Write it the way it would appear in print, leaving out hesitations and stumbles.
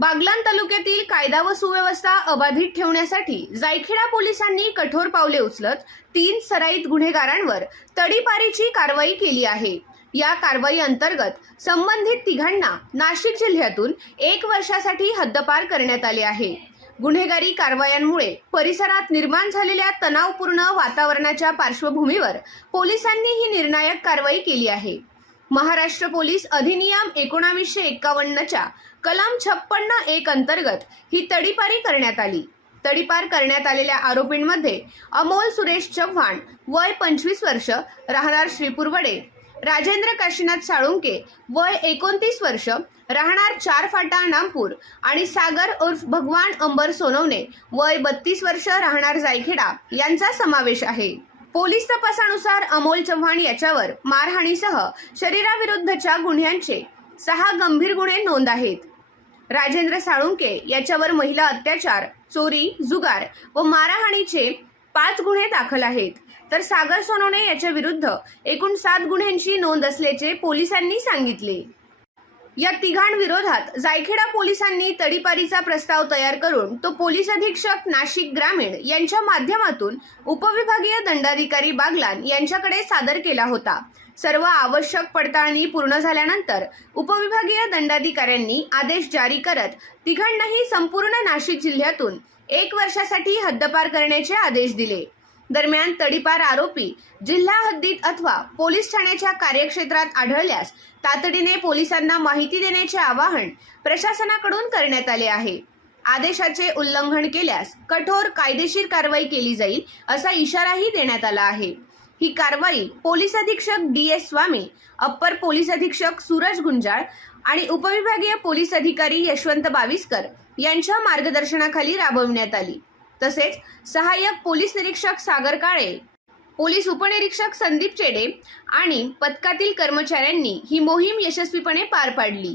बागलाण तालुक्यातील कायदा व सुव्यवस्था अबाधित ठेवण्यासाठी जायखेडा पोलिसांनी कठोर पावले उचलत 3 सराईत गुन्हेगारांवर तडीपारीची कारवाई केली आहे। या कारवाई अंतर्गत संबंधित तिघांना नाशिक जिल्ह्यातून 1 वर्षासाठी हद्दपार करण्यात आले आहे। गुन्हेगारी कारवायांमुळे परिसरात निर्माण झालेल्या तणावपूर्ण वातावरणाच्या पार्श्वभूमीवर पोलिसांनी ही निर्णायक कारवाई केली आहे। महाराष्ट्र पोलीस अधिनियम 1951च्या कलम 56(1) अंतर्गत ही तडीपारी करण्यात आली। तडीपार करण्यात आलेल्या आरोपींमध्ये अमोल सुरेश चव्हाण वय 25 वर्ष राहणार श्रीपूरवडे, राजेंद्र काशीनाथ साळुंके वय 29 वर्ष राहणार 4 फाटा नामपूर आणि सागर उर्फ भगवान अंबर सोनवणे वय 32 वर्ष राहणार जायखेडा यांचा समावेश आहे। पोलीस तपासानुसार अमोल चव्हाण याच्यावर मारहाणीसह शरीराविरुद्धच्या गुन्ह्यांचे 6 गंभीर गुन्हे नोंद आहेत। राजेंद्र साळुंके याच्यावर महिला अत्याचार, चोरी, जुगार व मारहाणीचे 5 गुन्हे दाखल आहेत, तर सागर सोनवणे याच्या विरुद्ध एकूण 7 गुन्ह्यांची नोंद असल्याचे पोलिसांनी सांगितले। या तिघांविरोधात जायखेडा पोलिसांनी तडीपारीचा प्रस्ताव तयार करून तो पोलीस अधीक्षक नाशिक ग्रामीण यांच्या माध्यमातून उपविभागीय दंडाधिकारी बागलाण यांच्याकडे सादर केला होता। सर्व आवश्यक पडताळणी पूर्ण झाल्यानंतर उपविभागीय दंडाधिकाऱ्यांनी आदेश जारी करत तिघांनाही संपूर्ण नाशिक जिल्ह्यातून 1 वर्षासाठी हद्दपार करण्याचे आदेश दिले। दरम्यान तडीपार आरोपी जिल्हा हद्दीत अथवा पोलीस ठाण्याच्या कार्यक्षेत्रात आढळल्यास तातडीने पोलिसांना माहिती देण्याचे आवाहन प्रशासनाकडून करण्यात आले आहे। आदेशाचे उल्लंघन केल्यास कठोर कायदेशीर कारवाई केली जाईल असा इशाराही देण्यात आला आहे। ही कारवाई पोलीस अधीक्षक DS स्वामी, अप्पर पोलीस अधीक्षक सूरज गुंजाळ आणि उपविभागीय पोलीस अधिकारी यशवंत बाविस्कर यांच्या मार्गदर्शनाखाली राबविण्यात आली। तसेच सहाय्यक पोलीस निरीक्षक सागर काळे, पोलीस उपनिरीक्षक संदीप चेडे आणि पथकातील कर्मचाऱ्यांनी ही मोहीम यशस्वीपणे पार पाडली।